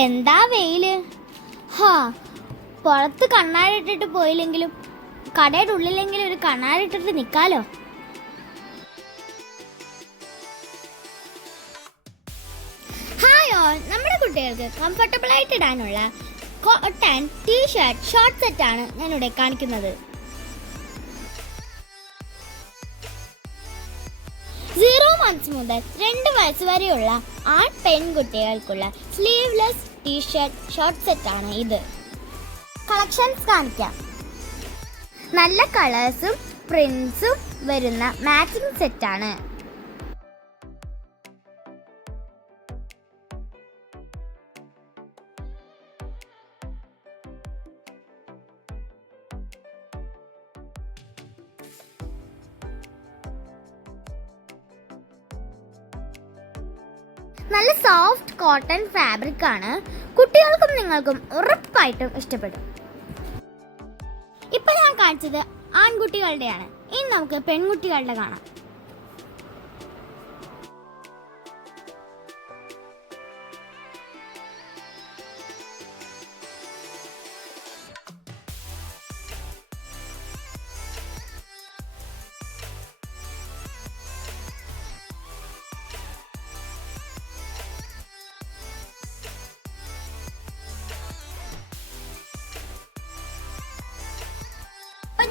എന്താ വെയില്. ഹാ, പുറത്ത് കണ്ണാടി ഇട്ടിട്ട് പോയില്ലെങ്കിലും കടയുടെ ഉള്ളിലെങ്കിലും ഒരു കണ്ണാടി ഇട്ടിട്ട് നിൽക്കാലോ. ഹായ് ഓൾ, നമ്മുടെ കുട്ടികൾക്ക് കംഫർട്ടബിൾ ആയിട്ട് ഇടാനുള്ള കോട്ടൺ ടീഷർട്ട് ഷോർട്ട് സെറ്റ് ആണ് ഞാനിവിടെ കാണിക്കുന്നത്. 0 months മുതൽ 2 വയസ്സ് വരെയുള്ള പെൺകുട്ടികൾക്കുള്ള സ്ലീവ്ലെസ് ടീഷർട്ട് ഷോർട്ട് സെറ്റ് ആണ് ഇത്. കളക്ഷൻസ് കാണിക്കാം. നല്ല കളേഴ്സും പ്രിന്റ്സും വരുന്ന മാച്ചിങ് സെറ്റ് ആണ്. നല്ല സോഫ്റ്റ് കോട്ടൺ ഫാബ്രിക് ആണ്. കുട്ടികൾക്കും നിങ്ങൾക്കും ഉറപ്പായിട്ടും ഇഷ്ടപ്പെടും. ഇപ്പൊ ഞാൻ കാണിച്ചത് ആൺകുട്ടികളുടെയാണ്. ഇനി നമുക്ക് പെൺകുട്ടികളുടെ കാണാം.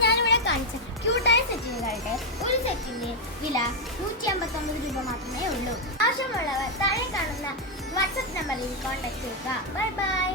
ഞാനിവിടെ കാണിച്ച ക്യൂട്ടായ സെറ്റുകളുടെ ഒരു സെറ്റിന്റെ വില 159 രൂപ മാത്രമേ ഉള്ളൂ. ആവശ്യമുള്ളവർ താഴെ കാണുന്ന വാട്സ്ആപ്പ് നമ്പറിൽ കോൺടാക്ട് ചെയ്യുക. Bye bye.